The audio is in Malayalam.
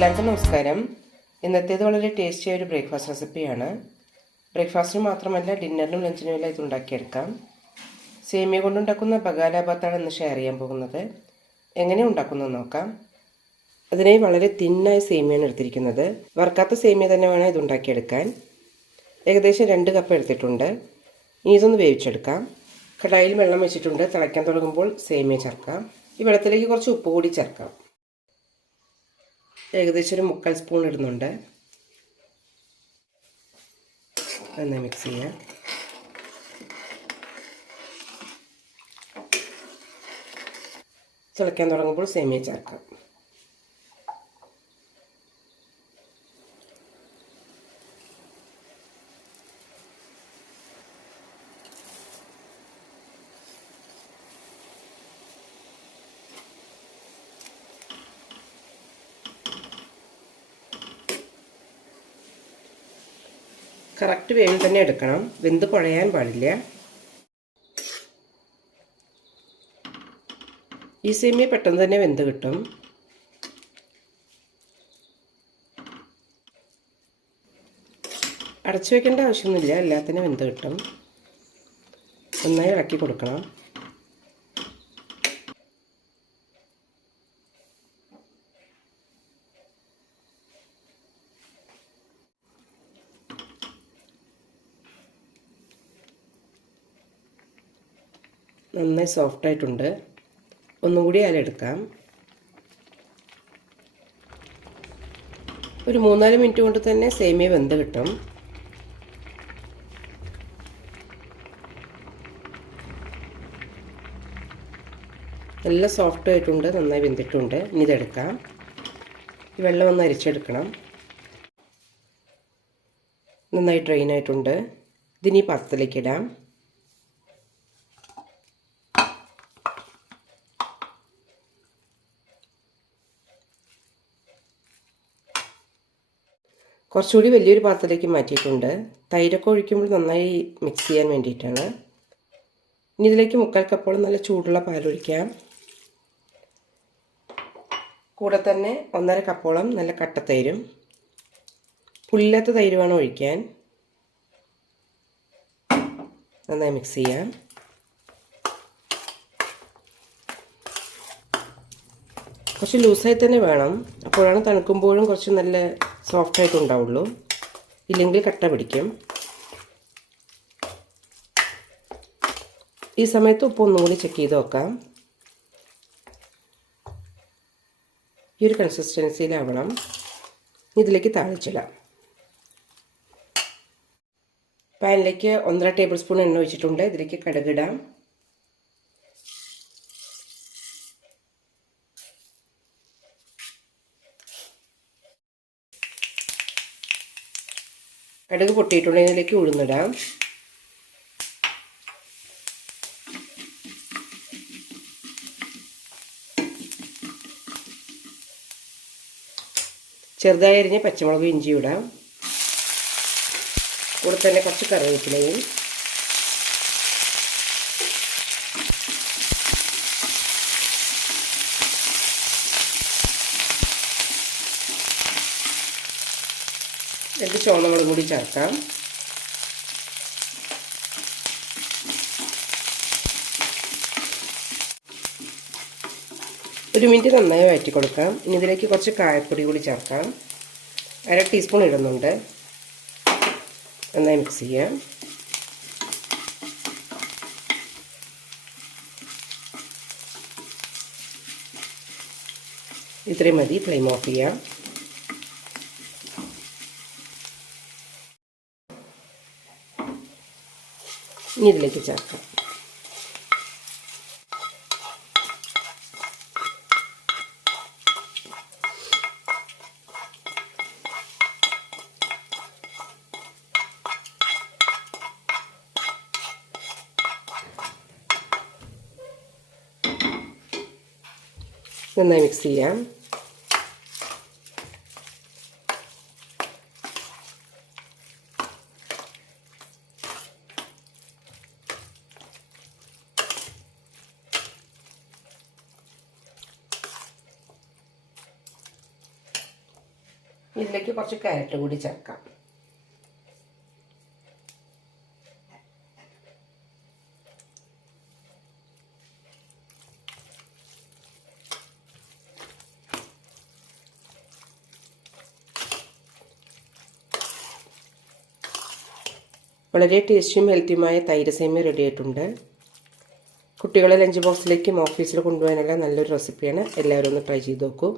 എല്ലാവർക്കും നമസ്കാരം. ഇന്നത്തേത് വളരെ ടേസ്റ്റിയായ ഒരു ബ്രേക്ക്ഫാസ്റ്റ് റെസിപ്പിയാണ് ബ്രേക്ക്ഫാസ്റ്റിന് മാത്രമല്ല ഡിന്നറിനും ലഞ്ചിനും എല്ലാം ഇത് ഉണ്ടാക്കിയെടുക്കാം. സേമിയ കൊണ്ടുണ്ടാക്കുന്ന ബഗാലാബാത്താണ് ഇന്ന് ഷെയർ ചെയ്യാൻ പോകുന്നത്. എങ്ങനെ ഉണ്ടാക്കുന്നത് നോക്കാം. അതിനായി വളരെ തിന്നായ സേമിയാണ് എടുത്തിരിക്കുന്നത്. വറുക്കാത്ത സേമിയ തന്നെ വേണം ഇത് ഉണ്ടാക്കിയെടുക്കാൻ. ഏകദേശം രണ്ട് കപ്പ് എടുത്തിട്ടുണ്ട്. ഇനി ഇതൊന്ന് വേവിച്ചെടുക്കാം. കടായിൽ വെള്ളം വെച്ചിട്ടുണ്ട്. തിളയ്ക്കാൻ തുടങ്ങുമ്പോൾ സേമിയ ചേർക്കാം. ഈ വെള്ളത്തിലേക്ക് കുറച്ച് ഉപ്പ് കൂടി ചേർക്കാം. ഏകദേശം ഒരു മുക്കാൽ സ്പൂൺ ഇടുന്നുണ്ട്. നന്നായി മിക്സ് ചെയ്യാം. തിളയ്ക്കാൻ തുടങ്ങുമ്പോൾ സേമിയ ചേർക്കാം. കറക്റ്റ് വേവിൽ തന്നെ എടുക്കണം. വെന്ത് കുഴയാൻ പാടില്ല. ഈ സേമിയ പെട്ടെന്ന് തന്നെ വെന്ത് കിട്ടും. അടച്ചു വെക്കേണ്ട ആവശ്യമൊന്നുമില്ല. എല്ലാത്തിനും വെന്ത് കിട്ടും. നന്നായി ഇളക്കി കൊടുക്കണം. നന്നായി സോഫ്റ്റ് ആയിട്ടുണ്ട്. ഒന്നും കൂടി അലെടുക്കാം ഒരു മൂന്നാൽ മിനിറ്റ് കൊണ്ട് തന്നെ സേമിയ വെന്ത് കിട്ടും. നല്ല സോഫ്റ്റ് ആയിട്ടുണ്ട് നന്നായി വെന്തിട്ടുണ്ട്. ഇനി ഇതെടുക്കാം ഈ വെള്ളം ഒന്ന് അരിച്ചെടുക്കണം. നന്നായി ഡ്രെയിൻ ആയിട്ടുണ്ട്. ഇതിനി പാത്രത്തിലേക്ക് ഇടാം. കുറച്ചുകൂടി വലിയൊരു പാത്രത്തിലേക്ക് മാറ്റിയിട്ടുണ്ട്. തൈരൊക്കെ ഒഴിക്കുമ്പോൾ നന്നായി മിക്സ് ചെയ്യാൻ വേണ്ടിയിട്ടാണ്. ഇനി ഇതിലേക്ക് മുക്കാൽ കപ്പോളം നല്ല ചൂടുള്ള പാലൊഴിക്കാം കൂടെ തന്നെ ഒന്നര കപ്പോളം നല്ല കട്ട തൈരും. പുല്ലാത്ത തൈരുമാണ് ഒഴിക്കാൻ. നന്നായി മിക്സ് ചെയ്യാം. കുറച്ച് ലൂസായി തന്നെ വേണം. അപ്പോഴാണ് തണുക്കുമ്പോഴും കുറച്ച് നല്ല സോഫ്റ്റ് ആയിട്ട് ഉണ്ടാവുള്ളൂ. ഇല്ലെങ്കിൽ കട്ട പിടിക്കും. ഈ സമയത്ത് ഉപ്പ് ഒന്നും കൂടി ചെക്ക് ചെയ്ത് നോക്കാം. ഈ ഒരു കൺസിസ്റ്റൻസിയിലാവണം ഇതിലേക്ക് താളിച്ചിടാം. പാനിലേക്ക് ഒന്നര ടേബിൾ സ്പൂൺ എണ്ണ ഒഴിച്ചിട്ടുണ്ട്. ഇതിലേക്ക് കടുകിടാം കടുക് പൊട്ടിയിട്ടുണ്ടെങ്കിൽ ഇതിലേക്ക് ഉഴുന്നിടാം. ചെറുതായി അരിഞ്ഞ പച്ചമുളകും ഇഞ്ചിയും ഇടാം. കൂടെ തന്നെ കുറച്ച് കറിവേപ്പിലയും രണ്ട് ചുവന്നമുളകും കൂടി ചേർക്കാം. ഒരു മിനിറ്റ് നന്നായി വഴറ്റി കൊടുക്കാം. ഇനി ഇതിലേക്ക് കുറച്ച് കായപ്പൊടി കൂടി ചേർക്കാം. അര ടീസ്പൂൺ ഇടുന്നുണ്ട്. നന്നായി മിക്സ് ചെയ്യാം. ഇത്രയും മതി ഫ്ലെയിം ഓഫ് ചെയ്യാം. ഇനി ഇതിലേക്ക് ചേർക്കാം നന്നായി മിക്സ് ചെയ്യാം ഇതിലേക്ക് കുറച്ച് ക്യാരറ്റ് കൂടി ചേർക്കാം. വളരെ ടേസ്റ്റിയും ഹെൽത്തിയുമായ തൈര് സേമിയ റെഡി ആയിട്ടുണ്ട്. കുട്ടികളെ ലഞ്ച് ബോക്സിലേക്കും ഓഫീസിൽ കൊണ്ടുപോകാനുള്ള നല്ലൊരു റെസിപ്പിയാണ് എല്ലാവരും ഒന്ന് ട്രൈ ചെയ്ത് നോക്കൂ.